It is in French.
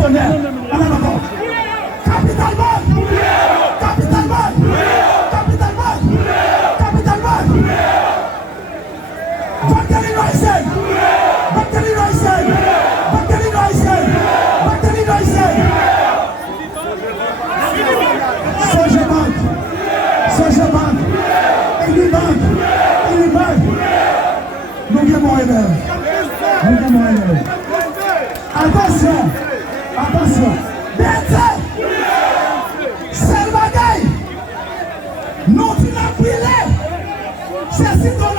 tonnerre. Capital Mode. Capital Mode. Capital Mode. Capital Mode. Bactérie Noisel. Bactérie Noisel. Bactérie Noisel. Bactérie Noisel. Sojabank. Sojabank. Elibank. Elibank. Nous sommes mon élève. Nous sommes mon élève. Attention. Attention. Bête. C'est le bagaille. Nous, tu l'as brûlé. C'est si ton